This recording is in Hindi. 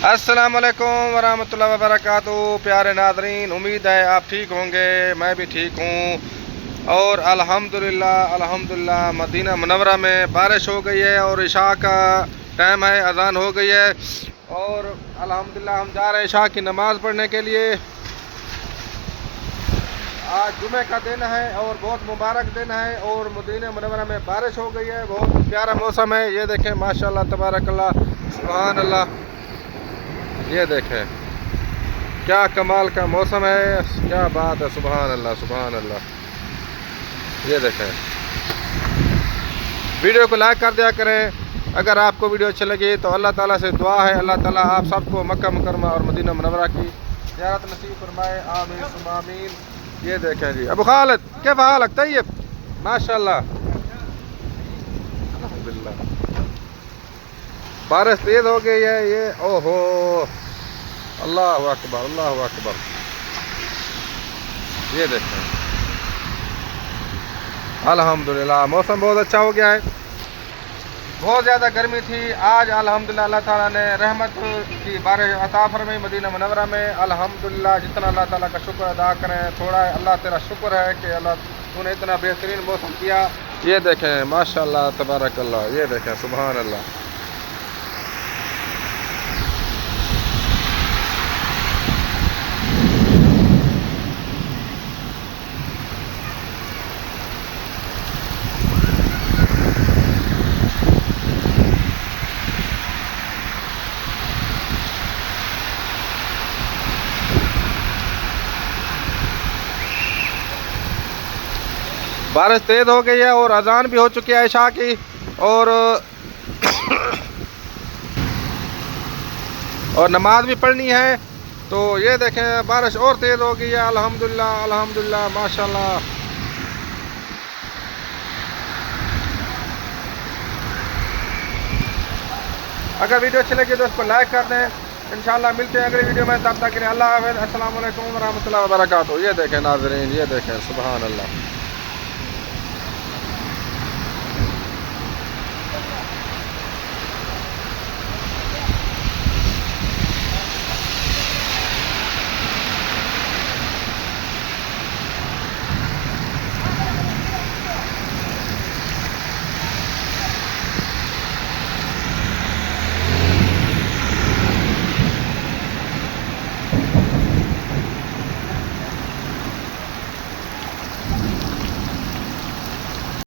अस्सलाम वालेकुम वरहमतुल्लाहि वबरकातुहू। प्यारे नाज़रीन, उम्मीद है आप ठीक होंगे। मैं भी ठीक हूँ। और अल्हम्दुलिल्लाह मदीना मुनव्वरा में बारिश हो गई है और इशा का टाइम है, अजान हो गई है। और अल्हम्दुलिल्लाह हम जा रहे हैं इशा की नमाज़ पढ़ने के लिए। आज जुमे का दिन है और बहुत मुबारक दिन है और मदीना मुनव्वरा में बारिश हो गई है। बहुत प्यारा मौसम है। ये देखें, माशाल्लाह तबारकल्लाह, सुभान अल्लाह। ये देखें क्या कमाल का मौसम है, क्या बात है, सुभान अल्लाह सुभान अल्लाह। ये देखें, वीडियो को लाइक कर दिया करें अगर आपको वीडियो अच्छी लगी तो। अल्लाह ताला से दुआ है, अल्लाह ताला आप सबको मक्का मुकरमा और मदीना मुनव्वरा की ज़ियारत नसीब फरमाए, आमीन सुम्मा आमीन। ये देखें जी, अबू खालिद क्या हाल है? तैयब माशाल्लाह, अल्हम्दुलिल्लाह। बारिश तेज़ हो गई है। ये ओहो, अल्लाह अकबर अल्लाह अकबर। ये देखें, अल्हम्दुलिल्लाह मौसम बहुत अच्छा हो गया है। बहुत ज़्यादा गर्मी थी। आज अल्हम्दुलिल्लाह अल्लाह ताला ने रहमत की बारिश अता फरमाई मदीना मुनव्वरा में। अल्हम्दुलिल्लाह, जितना अल्लाह ताला का शुक्र अदा करें थोड़ा है। अल्लाह तेरा शुक्र है कि अल्लाह तूने इतना बेहतरीन मौसम किया। ये देखें माशाल्लाह तबारकल्लाह, ये देखें सुभान अल्लाह। बारिश तेज़ हो गई है और अजान भी हो चुकी है इशा की। और नमाज भी पढ़नी है। तो ये देखें, बारिश और तेज़ हो गई है। अल्हम्दुलिल्लाह अल्हम्दुलिल्लाह माशाल्लाह। अगर वीडियो अच्छी लगी तो उसको लाइक कर दें। इंशाल्लाह मिलते हैं अगली वीडियो में, तब तक के लिए अल्लाह हाफ़िज़। अस्सलाम वालेकुम वरहमतुल्लाहि वबरकातुहू। ये देखें नाज़रीन, ये देखें सुभान अल्लाह।